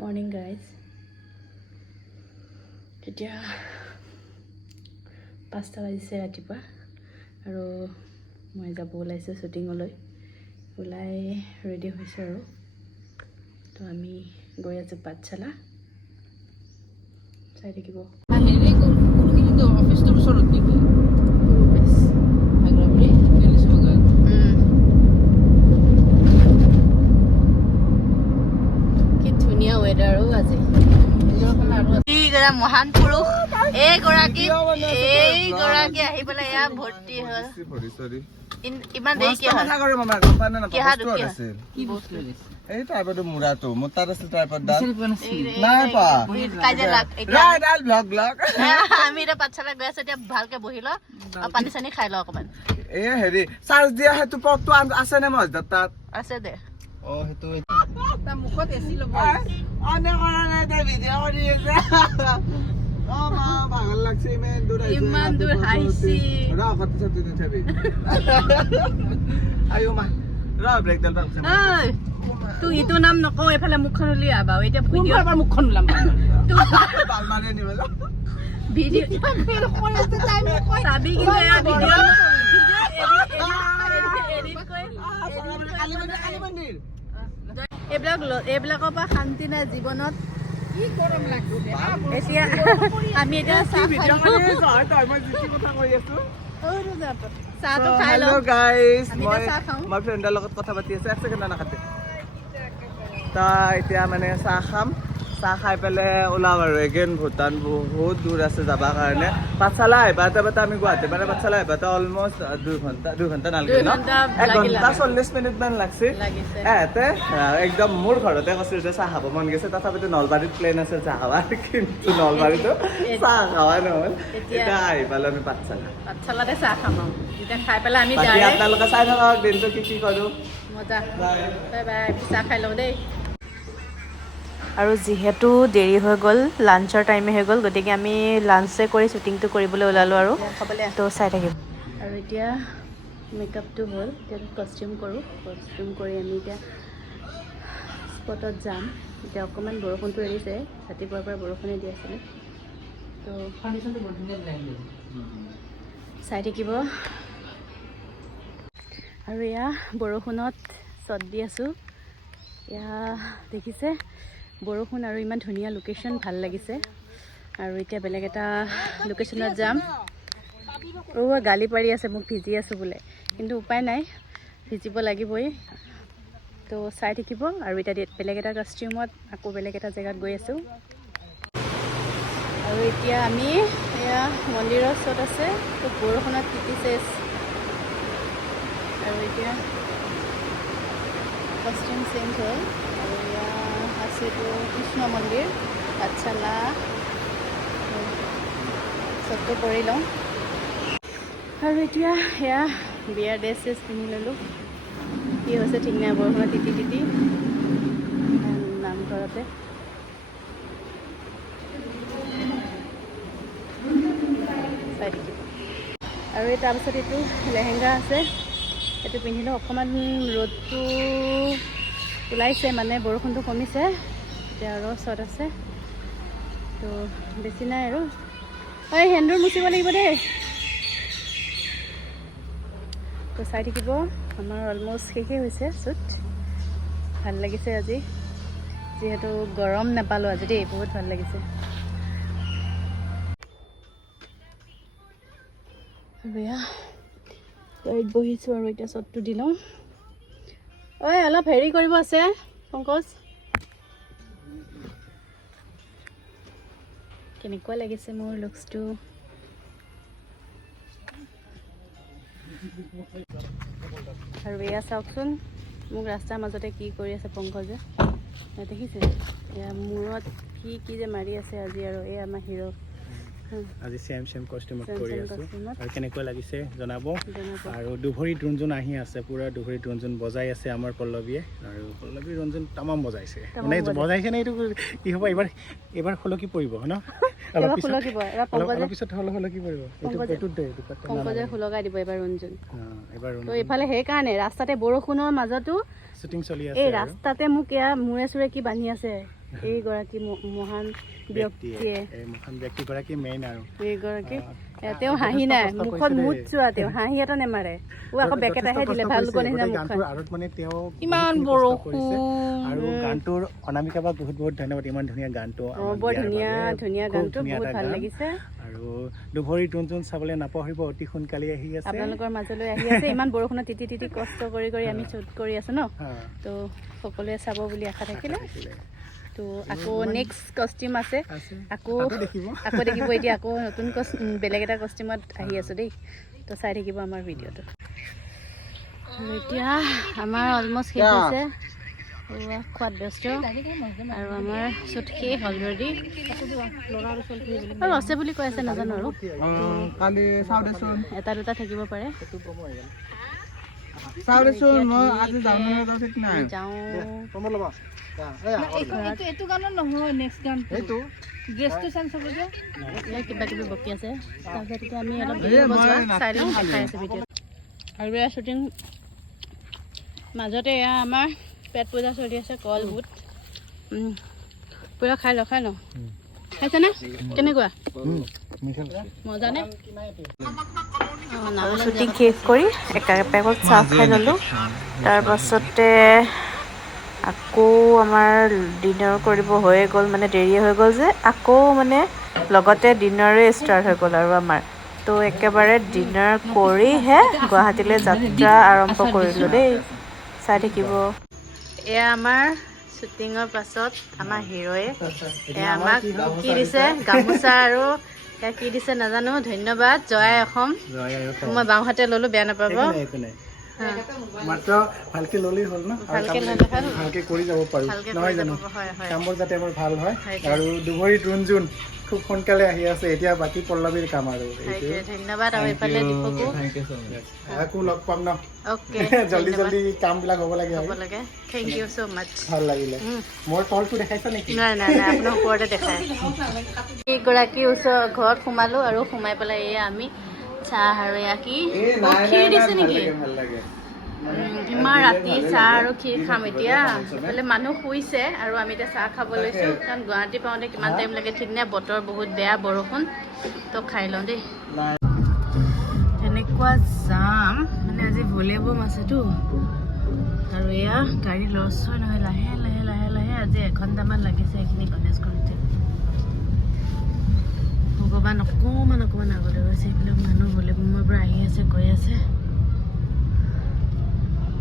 morning guys এতিয়া 5টা বাজিছে ৰাতিপুৱা আৰু মই যাব ওলাইছোঁ শ্বুটিঙলৈ ওলাই ৰেডি হৈছোঁ আৰু তো আমি গৈ আছোঁ পাঠশালা চাই থাকিব অফিচটোৰ ওচৰত নেকি মহান পুৰুষ এইগৰাকী আহি পেলাই ইয়াত ভৰ্তি হ'ল ইমান দেৰি কি হ'ল এই টাইপৰ মুৰাটো মোৰ তাত আছে টাইপৰ দাল নাই পা আমি এতিয়া পাঠশালা গৈ আছো এতিয়া ভালকে বহি ল পানী চানী খাই ল অকমান এই হেৰি চাৰ্জ দিয়া সেইটো পকটো আছে নে মজদাত তাত আছে দে অ সেইটো তাৰ মুখত এচি ল'ব অনে কৰা নাই দে ভিডিঅ' কৰি আছে অ মা ভাগৰ লাগছে ইমান দূৰ হাইছি ৰ কত চতি নথাবি আয়ো মা ৰ ব্ৰেক ডাল পাছে ঐ তুই ইটো নাম নকও এফালে মুখখন উলিয়া বাও এতিয়া ভিডিঅ' কোনবাৰ মুখখন ওলাম বাল মাৰি নিবল ভিডিঅ' চাবি কিন্তু এয়া ভিডিঅ' এইবিলাকৰ পৰা শান্তি নাই জীৱনত কি গৰম লাগিছে এতিয়া আমি এতিয়া চাহটো খাই লওঁ হেল্ল' গাইজ আমি মই চাহ খাওঁ মই ফ্ৰেণ্ডৰ লগত কথা পাতি আছো 1 ছেকেণ্ড নাকাটে তা এতিয়া মানে চাহ খাম চাহ খাই পেলাই ওলাম আৰু এগেইন ভূটান বহুত দূৰ আছে যাবৰ কাৰণে পাঠশালা আহিবাতে আমি গুৱাহাটী মানে পাঠশালা আহিবাতে অলমষ্ট 2 ঘণ্টা নালাগে ন 1 ঘণ্টা 40 মিনিট মান লাগছে এতে একদম মোৰ ঘৰতে কৈছিল যে চাহ খাব মন গৈছে তথাপিতো নলবাৰীত প্লেন আছে চাহ খাবা কিন্তু নলবাৰীতো চাহ খাৱা নহ'ল এতিয়া আহি পালো আমি পাঠশালাতে চাহ খাম আৰু এতিয়া খাই পেলাই আমি বাকী আপোনালোকে চাই থাকক দিনটো কি কৰো মজা বাই বাই চাহ খাই লওঁ দেই আৰু যিহেতু দেৰি হৈ গ'ল লাঞ্চৰ টাইমে হৈ গ'ল গতিকে আমি লাঞ্চে কৰি শ্বুটিংটো কৰিবলৈ ওলালোঁ আৰু তো চাই থাকিম আৰু এতিয়া মেকআপটো হ'ল এতিয়া কষ্টিউম কৰোঁ কষ্টিউম কৰি আমি এতিয়া স্পটত যাম এতিয়া অকণমান বৰষুণটো এৰিছে ৰাতিপুৱাৰ পৰা বৰষুণে দি আছিলে তো ফাউণ্ডেশ্যনটো বৰ ধুনীয়া লাগিলে চাই থাকিব আৰু এয়া বৰষুণত শ্বট দি আছোঁ এয়া দেখিছে বৰষুণ আৰু ইমান ধুনীয়া লোকেশ্যন ভাল লাগিছে আৰু এতিয়া বেলেগ এটা লোকেশ্যনত যাম গালি পাৰি আছে মোক ভিজি আছোঁ বোলে কিন্তু উপায় নাই ভিজিব লাগিবই তো চাই থাকিব আৰু এতিয়া বেলেগ এটা কষ্টিউমত আকৌ বেলেগ এটা জেগাত গৈ আছোঁ আৰু এতিয়া আমি এয়া মন্দিৰৰ ওচৰত আছে তো বৰষুণত তিতিছে আৰু এতিয়া কষ্টিউম চেঞ্জ হ'ল আৰু এয়া আছেতো কৃষ্ণ মন্দিৰ পাঠশালা চবটো কৰি লওঁ আৰু এতিয়া সেয়া বিয়াৰ ড্ৰেছ চেছ পিন্ধি ল'লোঁ কি হৈছে ঠিক নাই বৰষুণত তিতি তিতি নামঘৰতে চাই থাকিব আৰু তাৰপিছত এইটো লেহেংগা আছে এইটো পিন্ধিলোঁ অকণমান ৰ'দটো ওলাইছে মানে বৰষুণটো কমিছে এতিয়া আৰু ওচৰত আছে তো বেছি নাই আৰু হয় হেন্দুৰ মুচিব লাগিব দেই তো চাই থাকিব আমাৰ অলমষ্ট শেষেই হৈছে শ্বুট ভাল লাগিছে আজি যিহেতু গৰম নাপালোঁ আজি দেই বহুত ভাল লাগিছে বেয়া গাড়ীত বহিছোঁ আৰু এতিয়া শ্বটটো দি লওঁ ঐ অলপ হেৰি কৰিব আছে পংকজ কেনেকুৱা লাগিছে মোৰ লুকছটো আৰু এয়া চাওকচোন মোক ৰাস্তাৰ মাজতে কি কৰি আছে পংকজে দেখিছে এয়া মূৰত কি যে মাৰি আছে আজি আৰু এই আমাৰ হিৰ' আজি সেম কষ্টিউমত কৰি আছো আৰু কেনেকৈ লাগিছে জনাব আৰু দুভৰি ৰঞ্জন আহি আছে পুৰা দুভৰি ৰঞ্জন বজাই আছে আমাৰ পল্লৱীয়ে আৰু পল্লৱী ৰঞ্জন তামাম বজাইছে মানে বজাইছে নে এইটো কি হ'ব এবাৰ খলকি পৰিব ন অলপ পিছত হলকি পৰিব পংকজে খুলকাই দিব এবাৰ ৰঞ্জন তো এইফালে সেইকাৰণে ৰাস্তাতে বৰষুণৰ মাজতো শ্বুটিং চলি আছে এই ৰাস্তাতে মোক এয়া মূৰে চূৰে কি বান্ধি আছে এইগৰাকী মহান ব্যক্তিয়ে এই মহান ব্যক্তিগৰাকী মেইন আৰু এইগৰাকী তেওঁ হাঁহি নাই মুখত মুঠ চোৱা তেওঁ হাঁহি এটা নেমাৰে আকৌ বেকেটাহে দিলে ভাল লোকৰ নিচিনা মুখখন আৰু মানে তেওঁ ইমান বৰষুণ আৰু গানটোৰ অনামিকা বাক বহুত বহুত ধন্যবাদ ইমান ধুনীয়া গানটো বৰ ধুনীয়া গানটো বহুত ভাল লাগিছে আৰু দুভৰি যোন চাবলৈ নাপাহৰিব অতি সোনকালে আহি আছে আপোনালোকৰ মাজলৈ আহি আছে ইমান বৰষুণত তিতি তিতি কষ্ট কৰি আমি শ্বুট কৰি আছো ন তো সকলোৱে চাব বুলি আশা থাকিলে তো আকৌ নেক্সট কষ্টিউম আছে আকৌ দেখিব এতিয়া আকৌ নতুন বেলেগ এটা কষ্টিউমত আহি আছো দেই তো চাই থাকিব আমাৰ ভিডিঅ'টো এতিয়া আমাৰ অলমষ্ট শেষ হৈছে খোৱাত ব্যস্ত আৰু আমাৰ শ্বুট শেষ অলৰেডি আৰু আছে বুলি কৈ আছে নাজানো আৰু এটা দুটা থাকিব পাৰে কিবা কিবি বকি আছে তাৰপিছত এতিয়া আমি অলপ চাই লওঁ দেখাই আছে ভিডিঅ'ত আৰু এয়া শ্বুটিং মাজতে এয়া আমাৰ পেট পূজা চলি আছে কল বুট পুৰা খাই লওঁ খাইছেনে কেনেকুৱা মজা নে শ্বুটিং শেষ কৰি এপেকত চাহ খাই ল'লোঁ তাৰপাছতে আকৌ আমাৰ ডিনাৰ কৰিব হৈয়ে গ'ল মানে দেৰি হৈ গ'ল যে আকৌ মানে লগতে ডিনাৰে ষ্টাৰ্ট হৈ গ'ল আৰু আমাৰ তো একেবাৰে ডিনাৰ কৰিহে গুৱাহাটীলৈ যাত্ৰা আৰম্ভ কৰিলোঁ দেই চাই থাকিব এয়া আমাৰ শ্বুটিঙৰ পাছত আমাৰ হিৰোয়ে এয়া আমাক কি দিছে গামোচা আৰু এয়া কি দিছে নাজানো ধন্যবাদ জয় অসম মই বাওঁহাতে ল'লোঁ বেয়া নাপাব মাত্ৰ ভালকে ল'লেই হ'ল ন ভালকে কৰি যাব পাৰোঁ নহয় জানো কামবোৰ যাতে আমাৰ ভাল হয় আৰু দুভৰি যোন খুব সোনকালে আহি আছে এতিয়া বাকী পল্লৱীৰ কাম আৰু ধন্যবাদ আৰু এইফালে দীপকো আকৌ লগ পাম ন অ'কে জল্দি জল্দি কামবিলাক হ'ব লাগে থেংক ইউ ছ' মাছ ভাল লাগিলে মোৰ তলটো দেখাইছা নেকি নাই আপোনাৰ ওপৰতে দেখায় এইগৰাকী ওচৰ ঘৰত সোমালোঁ আৰু সোমাই পেলাই এয়া আমি চাহ আৰু এয়া কি ক্ষীৰ দিছে নেকি ইমান ৰাতি চাহ আৰু ক্ষীৰ খাম এতিয়া এইফালে মানুহ শুইছে আৰু আমি এতিয়া চাহ খাব লৈছোঁ কাৰণ গুৱাহাটী পাওঁতে কিমান টাইম লাগে ঠিক নাই বতৰ বহুত বেয়া বৰষুণ তো খাই লওঁ দেই এনেকুৱা যাম মানে আজি ভলিবম আছেতো আৰু এয়া গাড়ী লছ হয় নহয় লাহে লাহে লাহে লাহে আজি এঘণ্টামান লাগিছে এইখিনি গণেশগুৰিতে ভগৱান অকণমান আগতে গৈছে এইবিলাক মানুহ ভলিবমৰ পৰা আহি আছে গৈ আছে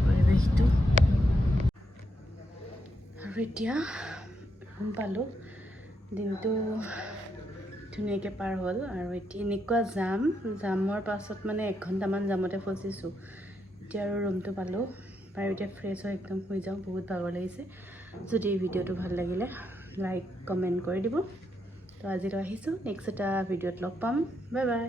পৰিৱেশটো আৰু এতিয়া পালোঁ দিনটো ধুনীয়াকৈ পাৰ হ'ল আৰু এতিয়া এনেকুৱা জামৰ পাছত মানে 1 ঘণ্টামান জামতে ফচিছোঁ এতিয়া আৰু ৰুমটো পালোঁ আৰু এতিয়া ফ্ৰেছ হৈ একদম শুই যাওঁ বহুত ভাগৰ লাগিছে যদি এই ভিডিঅ'টো ভাল লাগিলে লাইক কমেণ্ট কৰি দিব তো আজিলৈ আহিছোঁ নেক্সট এটা ভিডিঅ'ত লগ পাম বাই বাই